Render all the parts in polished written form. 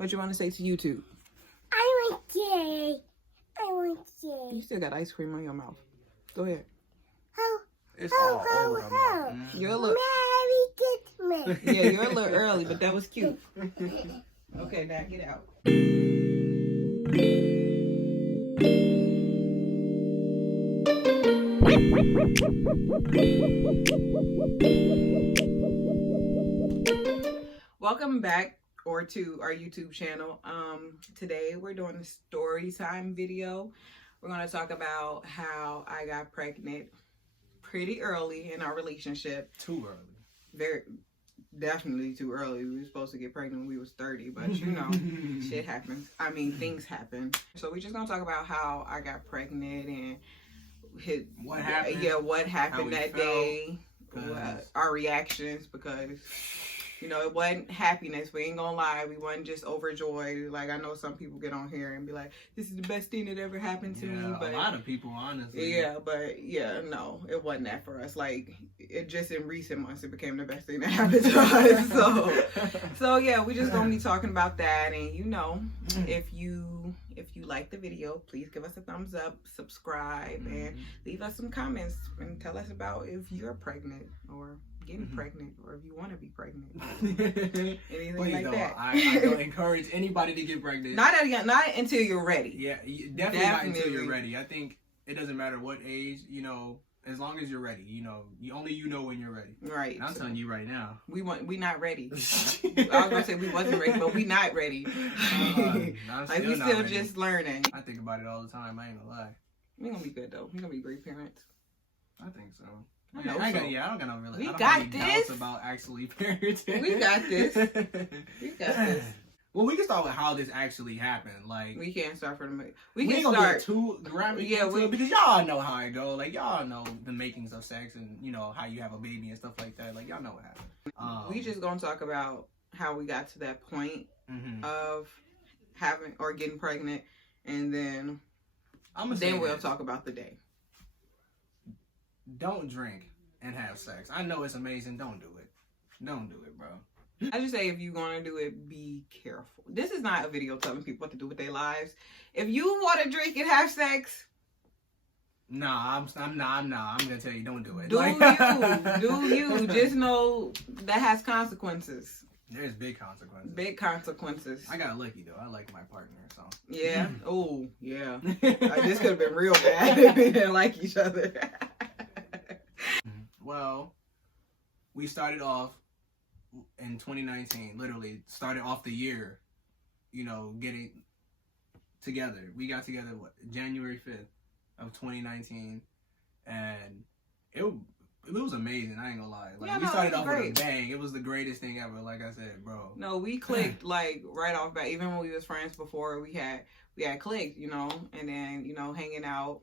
What you want to say to YouTube? I want Jay. I want Jay. You still got ice cream on your mouth. Go ahead. It's all over her mouth. You're a little... Merry Christmas. Yeah, you're a little early, but that was cute. Okay, now get out. Welcome back to our YouTube channel. Today we're doing a story time video. We're going to talk about how I got pregnant pretty early in our relationship. Too early. Very definitely too early. We were supposed to get pregnant when we was 30, but you know, shit happens. I mean, things happen. So we're just gonna talk about how I got pregnant and what happened. Yeah, what happened that day. Our reactions, because you know, it wasn't happiness. We ain't gonna lie. We wasn't just overjoyed. Like, I know some people get on here and be like, this is the best thing that ever happened to me. But a lot of people, honestly. Yeah, but yeah, no, it wasn't that for us. Like, it just in recent months, it became the best thing that happened to us. So yeah, we just gonna be talking about that. And you know, if you like the video, please give us a thumbs up, subscribe, and leave us some comments and tell us about if you're pregnant or getting pregnant, or if you want to be pregnant, anything Please like that. I don't encourage anybody to get pregnant. Not until you're ready. Yeah, definitely not until you're ready. I think it doesn't matter what age, you know, as long as you're ready. You know, you know when you're ready. Right. And I'm telling you right now, we not ready. I was gonna say we wasn't ready, but we not ready. Like, we still just learning. I think about it all the time. I ain't gonna lie. We gonna be good though. We gonna be great parents. I think so. I don't got no really. We I don't got have any this. doubts about actually parenting. We got this. We got this. Well, we can start with how this actually happened. Like, we can't start from the. We can start get too graphic. Yeah, because y'all know how it go. Like, y'all know the makings of sex, and you know how you have a baby and stuff like that. Like, y'all know what happened. We just gonna talk about how we got to that point of having or getting pregnant, and then we'll talk about the day. Don't drink and have sex. I know it's amazing. Don't do it. Don't do it, bro. I just say, if you're gonna do it, be careful. This is not a video telling people what to do with their lives. If you want to drink and have sex, I'm gonna tell you, don't do it. Do you? Just know that has consequences. There's big consequences. Big consequences. I got lucky though. I like my partner, so. Yeah. Oh, yeah. This could have been real bad if we didn't like each other. Well, we started off in 2019, literally started off the year, you know, getting together. We got together, January 5th of 2019, and it was amazing. I ain't gonna lie. Like, we started off with a bang. It was the greatest thing ever. Like I said, bro. No, we clicked like right off bat. Even when we was friends before, we had clicked, you know, and then, you know, hanging out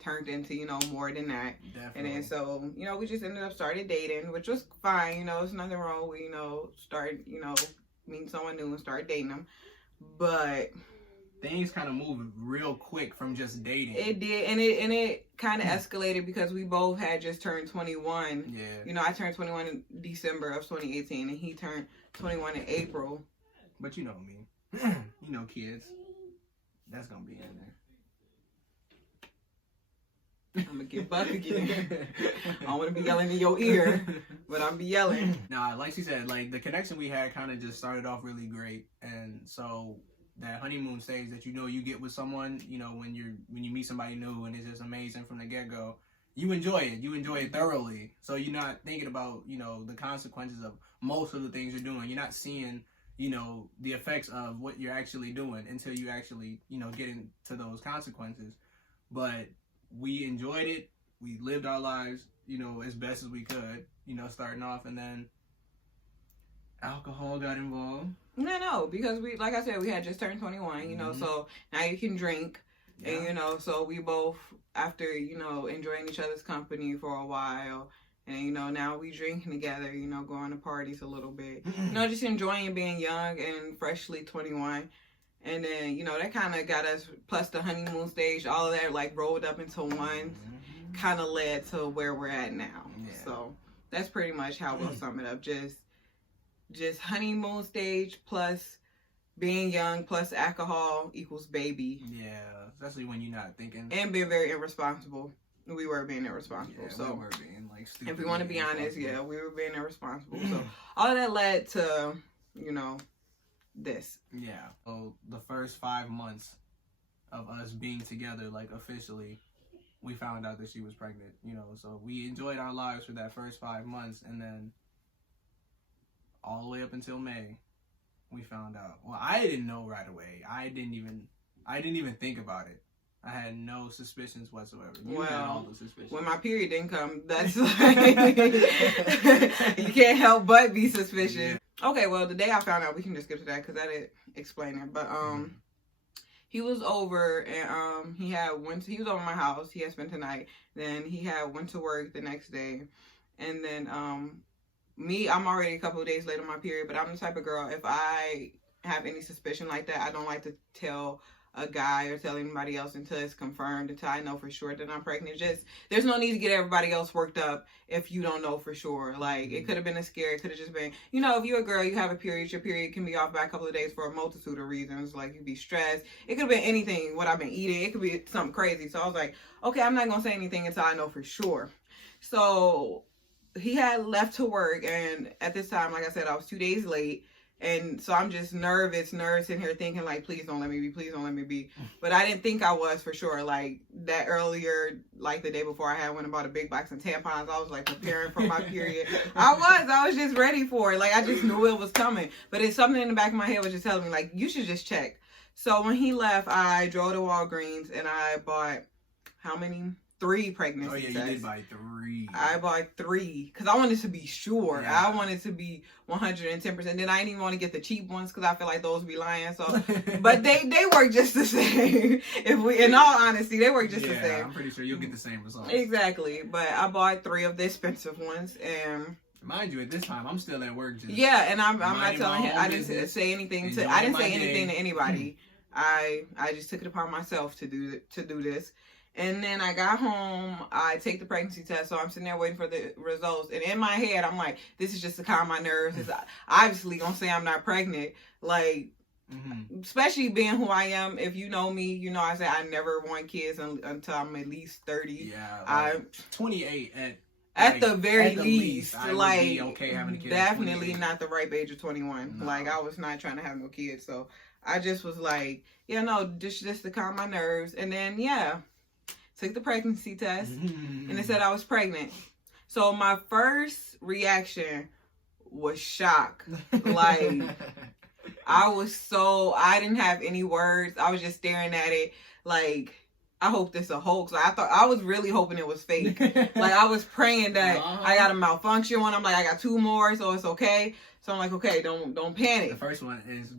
turned into, you know, more than that. Definitely. And then so, you know, we just ended up started dating, which was fine. You know, there's nothing wrong with, you know, meeting someone new and start dating them. But things kind of moved real quick from just dating. It did, and it kind of escalated because we both had just turned 21. Yeah. You know, I turned 21 in December of 2018, and he turned 21 in April. But you know me. You know, kids. That's gonna be in there. I'm gonna get buck again. I don't want to be yelling in your ear, but I'm be yelling. Nah, like she said, like the connection we had kind of just started off really great, and so that honeymoon stage that you know you get with someone, you know, when you meet somebody new and it's just amazing from the get go, you enjoy it. You enjoy it thoroughly. So you're not thinking about, you know, the consequences of most of the things you're doing. You're not seeing, you know, the effects of what you're actually doing until you actually, you know, get into those consequences. But we enjoyed it. We lived our lives, you know, as best as we could, you know, starting off, and then alcohol got involved. No, because we, like I said, we had just turned 21, you know, so now you can drink. Yeah. And, you know, so we both, after, you know, enjoying each other's company for a while, and, you know, now we drinking together, you know, going to parties a little bit, you know, just enjoying being young and freshly 21. And then, you know, that kind of got us, plus the honeymoon stage, all of that, like, rolled up into one, kind of led to where we're at now. Yeah. So that's pretty much how we'll sum it up. Just honeymoon stage plus being young plus alcohol equals baby. Yeah, especially when you're not thinking. And being very irresponsible. We were being irresponsible. Yeah, so we were being like stupid. if we want to be honest, yeah, we were being irresponsible. So all of that led to, you know, this. Yeah. So the first 5 months of us being together, like officially, we found out that she was pregnant. You know, so we enjoyed our lives for that first 5 months, and then all the way up until May, we found out. Well, I didn't know right away. I didn't even think about it. I had no suspicions whatsoever. You had all the suspicions. When my period didn't come, that's like you can't help but be suspicious. Yeah. Okay, well, the day I found out, we can just get to that because I didn't explain it. But he was over and he was over my house. He had spent the night. Then he went to work the next day, and then I'm already a couple of days late on my period. But I'm the type of girl, if I have any suspicion like that, I don't like to tell a guy or tell anybody else until it's confirmed, until I know for sure that I'm pregnant. Just, there's no need to get everybody else worked up if you don't know for sure. Like, it could have been a scare. It could have just been, you know, if you're a girl, you have a period, your period can be off by a couple of days for a multitude of reasons. Like, you'd be stressed. It could have been anything, what I've been eating. It could be something crazy. So I was like, okay, I'm not going to say anything until I know for sure. So he had left to work, and at this time, like I said, I was 2 days late. And so I'm just nervous in here thinking, like, please don't let me be. But I didn't think I was for sure. Like, that earlier, like the day before, I went and bought a big box of tampons. I was, like, preparing for my period. I was just ready for it. Like, I just knew it was coming. But it's something in the back of my head was just telling me, like, you should just check. So when he left, I drove to Walgreens and I bought, how many? 3 pregnancy tests. Oh, yeah, you did buy 3. I bought 3 because I wanted to be sure. Yeah. I wanted to be 110%. Then I didn't even want to get the cheap ones because I feel like those be lying. So, but they work just the same. In all honesty, they work just the same. I'm pretty sure you'll get the same results. Exactly. But I bought 3 of the expensive ones, and mind you, at this time, I'm still at work. And I'm not telling him. I didn't say anything to anybody. I just took it upon myself to do this. And then I got home, I take the pregnancy test, so I'm sitting there waiting for the results. And in my head, I'm like, this is just to calm my nerves. It's obviously going to say I'm not pregnant. Like, especially being who I am. If you know me, you know I say I never want kids until I'm at least 30. Yeah, I'm 28 at the very least. I like, would be okay having a kid. Definitely not the ripe age of 21. No. Like, I was not trying to have no kids. So I just was like, just to calm my nerves. And then, took the pregnancy test, and it said I was pregnant. So my first reaction was shock. Like, I didn't have any words. I was just staring at it like, I hope this a hoax. Like, I was really hoping it was fake. Like, I was praying that I got a malfunction one. I'm like, I got 2 more, so it's okay. So I'm like, okay, don't panic. The first one is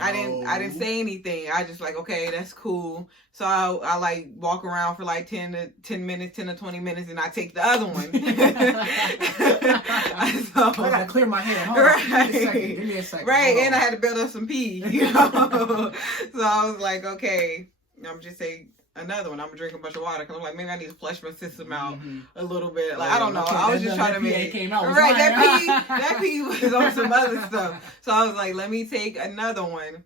I didn't say anything. I just like, okay, that's cool. So I like walk around for like 10 to 20 minutes, and I take the other one. So, I gotta clear my head. Hold on. Give me a second. Right, and I had to build up some pee, you know. So I was like, okay, I'm just saying another one. I'm gonna drink a bunch of water because I'm like, maybe I need to flush my system out a little bit. Like, I don't know. I was just trying to make came out. Right, that pee was on some other stuff. So I was like, let me take another one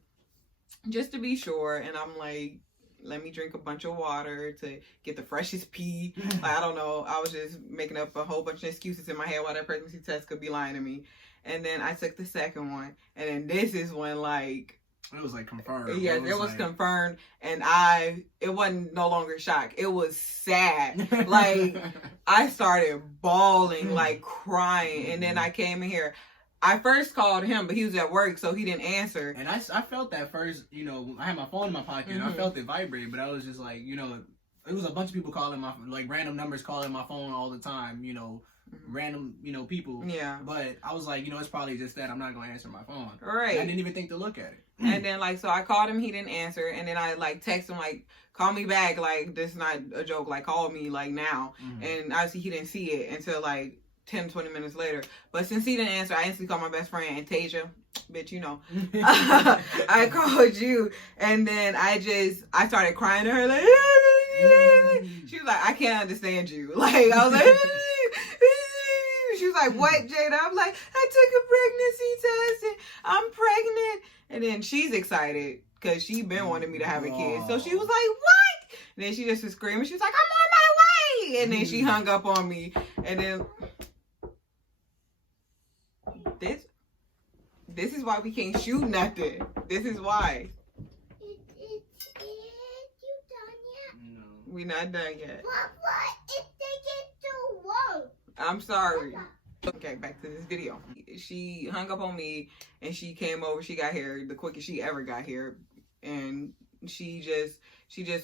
just to be sure. And I'm like, let me drink a bunch of water to get the freshest pee. Like, I don't know. I was just making up a whole bunch of excuses in my head why that pregnancy test could be lying to me. And then I took the second one, and then this is when, like, it was like confirmed. Yes, it was confirmed, and it wasn't no longer shock. It was sad. Like, I started bawling, like crying, and then I came in here. I first called him, but he was at work, so he didn't answer. And I felt that first, I had my phone in my pocket, and I felt it vibrate, but I was just like, it was a bunch of people calling random numbers calling my phone all the time, random, people. Yeah. But I was like, it's probably just that. I'm not going to answer my phone. Right. I didn't even think to look at it. And then, like, so I called him, he didn't answer, and then I, like, text him, like, call me back, like, this is not a joke, like, call me, like, now. And obviously he didn't see it until, like, 10, 20 minutes later. But since he didn't answer, I instantly called my best friend, and Tasia, bitch, I called you, and then I started crying to her, like, she was like, I can't understand you. Like, I was like, she was was like, what, Jada? I'm like, I took a pregnancy test and I'm pregnant. And then she's excited because she been wanting me to have a kid. So she was like, what? And then she just was screaming. She was like, I'm on my way. And then she hung up on me. And then this is why we can't shoot nothing. This is why. You done yet? No. We not done yet. Papa, it's taking too long. I'm sorry. Okay, back to this video. She hung up on me and she came over. She got here the quickest she ever got here. And she just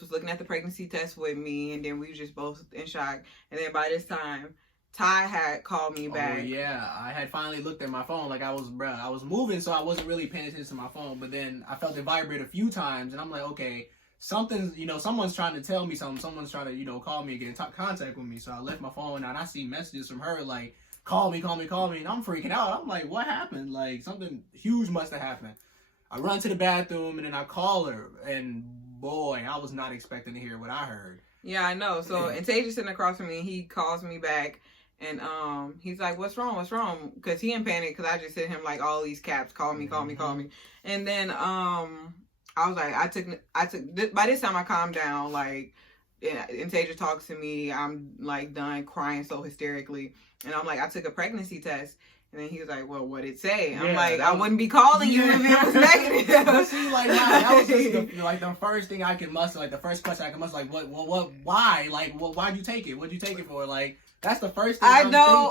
was looking at the pregnancy test with me, and then we were just both in shock. And then by this time, Ty had called me back. Oh yeah, I had finally looked at my phone. Like I was moving, so I wasn't really paying attention to my phone. But then I felt it vibrate a few times, and I'm like, okay, something's, someone's trying to tell me something. Someone's trying to, call me and get in contact with me. So I left my phone, and I see messages from her like, call me, and I'm freaking out. I'm like, what happened? Like something huge must have happened. I run to the bathroom, and then I call her, and boy, I was not expecting to hear what I heard. Yeah, I know. So, and Taja's sitting across from me, and he calls me back, and he's like, what's wrong? Because he in panic, because I just sent him, like, all these caps, call me. And then, I was like, I took, by this time, I calmed down, like, and Taja talks to me, I'm, like, done crying so hysterically, and I'm like, I took a pregnancy test. And then he was like, well, what'd it say? I'm like, I wouldn't be calling you if it was negative. But see, like, that was just the first thing I could muster, like, the first question I could muster, like, what, why? Like, why'd you take it? What'd you take it for? Like, that's the first thing I know.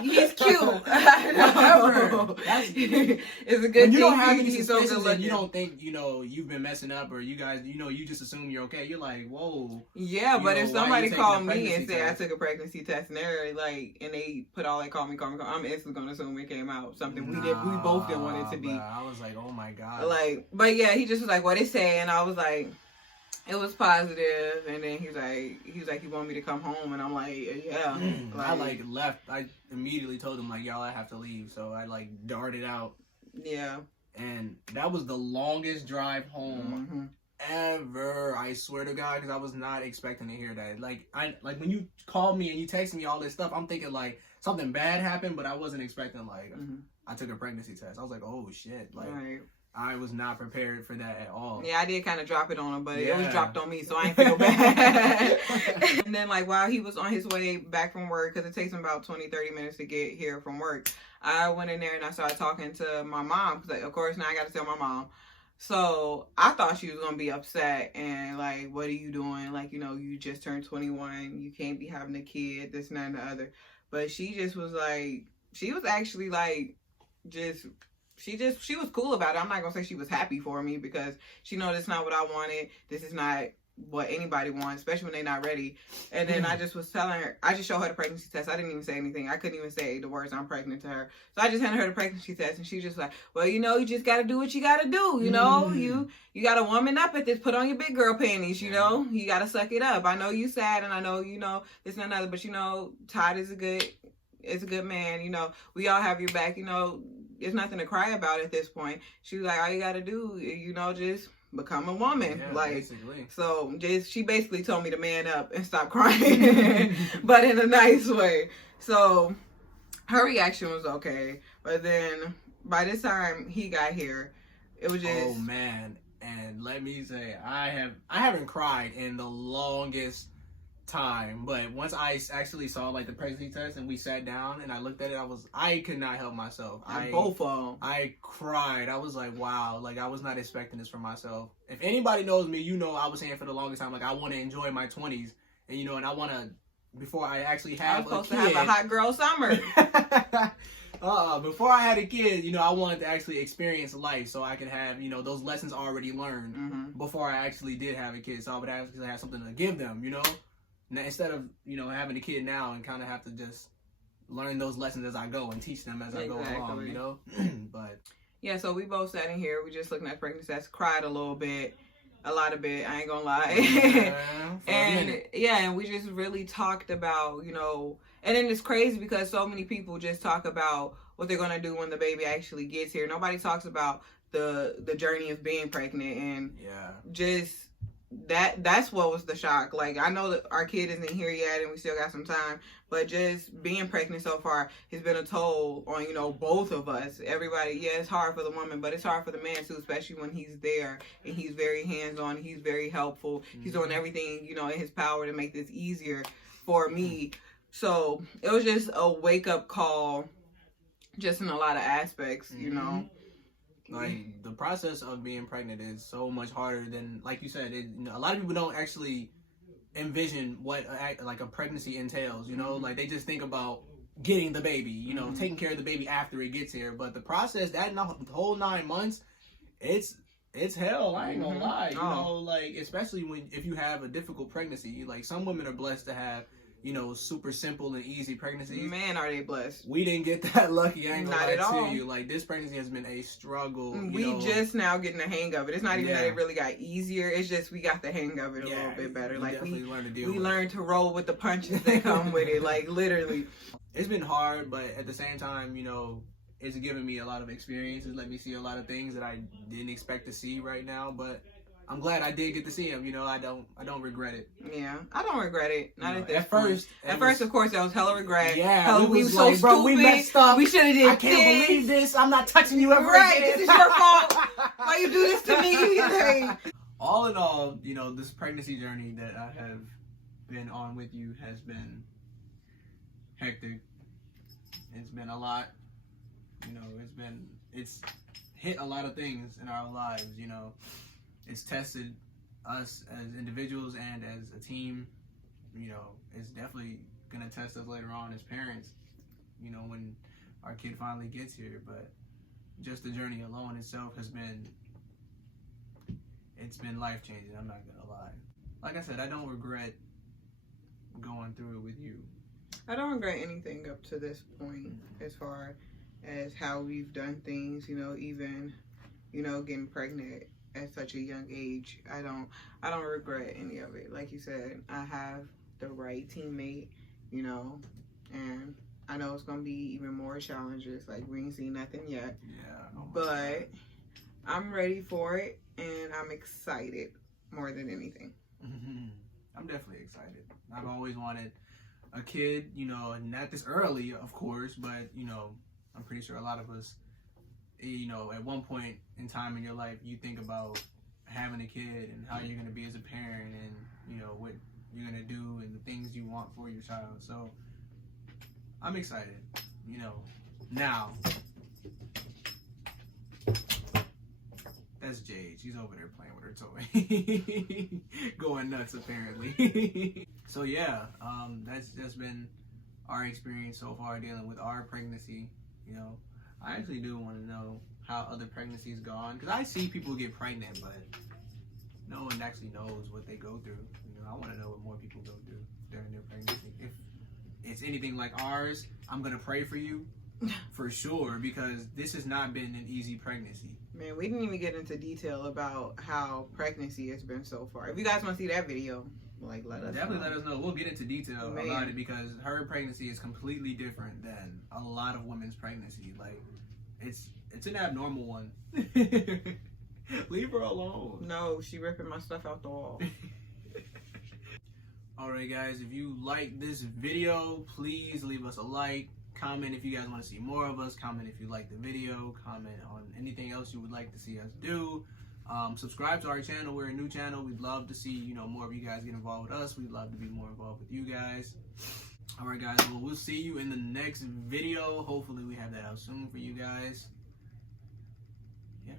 He's cute. I know. It's a good thing. You don't have any he's so good suspicions, looking. you don't think, you've been messing up, or you guys, you just assume you're okay. You're like, whoa. Yeah, but if somebody called me and said test? I took a pregnancy test and they're like, and they put all that call me, I'm instantly gonna assume it came out something we both didn't want it to be. I was like, oh my god. Like, but yeah, he just was like, what it say, and I was like, it was positive, and then he was like, he wanted me to come home, and I'm like, yeah. I left. I immediately told him like, y'all, I have to leave. So I darted out. Yeah. And that was the longest drive home ever. I swear to God, because I was not expecting to hear that. Like when you called me and you texted me all this stuff, I'm thinking like something bad happened, but I wasn't expecting like I took a pregnancy test. I was like, oh shit, like. Right. I was not prepared for that at all. Yeah, I did kind of drop it on him, but it was dropped on me, so I ain't feel bad. And then, like, while he was on his way back from work, because it takes him about 20-30 minutes to get here from work, I went in there and I started talking to my mom, because, of course, now I got to tell my mom. So I thought she was going to be upset and, like, what are you doing? Like, you just turned 21. You can't be having a kid, this and that and the other. But she just was, like, she was actually, like, she was cool about it. I'm not gonna say she was happy for me, because she know that's not what I wanted. This is not what anybody wants, especially when they're not ready. And then I just was telling her, I just showed her the pregnancy test. I didn't even say anything. I couldn't even say the words I'm pregnant to her. So I just handed her the pregnancy test, and she just like, well, you just gotta do what you gotta do. You gotta woman up at this, put on your big girl panties, you gotta suck it up. I know you sad, and I know, this and another, but Todd is a good man, we all have your back, there's nothing to cry about at this point. She was like, all you gotta do, just become a woman. Yeah, basically. So she basically told me to man up and stop crying, but in a nice way. So her reaction was okay. But then by this time he got here, it was just, oh man. And let me say, I haven't cried in the longest time, but once I actually saw the pregnancy test and we sat down and I looked at it, I could not help myself. Both of them. I cried. I was like, wow, I was not expecting this for myself. If anybody knows me, I was saying for the longest time, I want to enjoy my 20s, and and I want to, before I actually have I was supposed to have a hot girl summer. Before I had a kid, I wanted to actually experience life, so I could have, those lessons already learned before I actually did have a kid, so I would actually have something to give them, Now, instead of, having a kid now and kind of have to just learn those lessons as I go and teach them as I go along, But yeah, so we both sat in here. We just looking at pregnancy tests, cried a lot of bit. I ain't gonna lie. And we just really talked about, and then it's crazy because so many people just talk about what they're gonna do when the baby actually gets here. Nobody talks about the journey of being pregnant and just that's what was the shock. Like, I know that our kid isn't here yet and we still got some time, but just being pregnant so far has been a toll on, both of us. Everybody, yeah, it's hard for the woman, but it's hard for the man too, especially when he's there and he's very hands-on, he's very helpful, he's doing everything, in his power to make this easier for me. So it was just a wake-up call, just in a lot of aspects, Like, the process of being pregnant is so much harder than, like you said, a lot of people don't actually envision what like a pregnancy entails, like they just think about getting the baby, taking care of the baby after it gets here. But the process, that whole 9 months, it's hell. I ain't gonna lie, like, especially if you have a difficult pregnancy. Like, some women are blessed to have, super simple and easy pregnancies. Man, are they blessed. We didn't get that lucky. I ain't gonna Not lie at all. to you. Like, this pregnancy has been a struggle. We just now getting the hang of it. It's not even that it really got easier. It's just we got the hang of it a little bit better. Like, we learned to roll with the punches that come with it. Like, literally. It's been hard, but at the same time, it's given me a lot of experiences. Let me see a lot of things that I didn't expect to see right now. But I'm glad I did get to see him. I don't regret it. Yeah, I don't regret it. Not at this at point. first. At first, of course, that was hella regret. Yeah, we were so like, bro, stupid. we messed up. We should have did I can't believe this. I'm not touching you ever right, again. this is your fault. Why you do this to me? Like, all in all, this pregnancy journey that I have been on with you has been hectic. It's been a lot. It's hit a lot of things in our lives. It's tested us as individuals and as a team. It's definitely gonna test us later on as parents, when our kid finally gets here. But just the journey alone itself it's been life-changing. I'm not gonna lie. Like I said, I don't regret going through it with you. I don't regret anything up to this point as far as how we've done things, even, getting pregnant at such a young age. I don't regret any of it. Like you said, I have the right teammate, and I know it's gonna be even more challenges. Like, we ain't seen nothing yet. Yeah. But I'm ready for it, and I'm excited more than anything. I'm definitely excited. I've always wanted a kid, not this early, of course, but, I'm pretty sure a lot of us, at one point in time in your life, you think about having a kid and how you're going to be as a parent and, what you're going to do and the things you want for your child. So I'm excited, now. That's Jade. She's over there playing with her toy. Going nuts, apparently. So yeah, that's just been our experience so far dealing with our pregnancy. I actually do want to know how other pregnancies gone, because I see people get pregnant, but no one actually knows what they go through. I want to know what more people go through during their pregnancy. If it's anything like ours, I'm gonna pray for you for sure, because this has not been an easy pregnancy. Man, we didn't even get into detail about how pregnancy has been so far. If you guys want to see that video, let us know. We'll get into detail about it, because her pregnancy is completely different than a lot of women's pregnancy. Like, it's an abnormal one. Leave her alone. No, she ripping my stuff out the wall. Alright guys, if you like this video, please leave us a like. Comment if you guys want to see more of us. Comment if you like the video. Comment on anything else you would like to see us do. Subscribe to our channel. We're a new channel. We'd love to see more of you guys get involved with us. We'd love to be more involved with you guys. Alright guys, well, we'll see you in the next video. Hopefully we have that out soon for you guys. Yeah.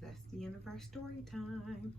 That's the end of our story time.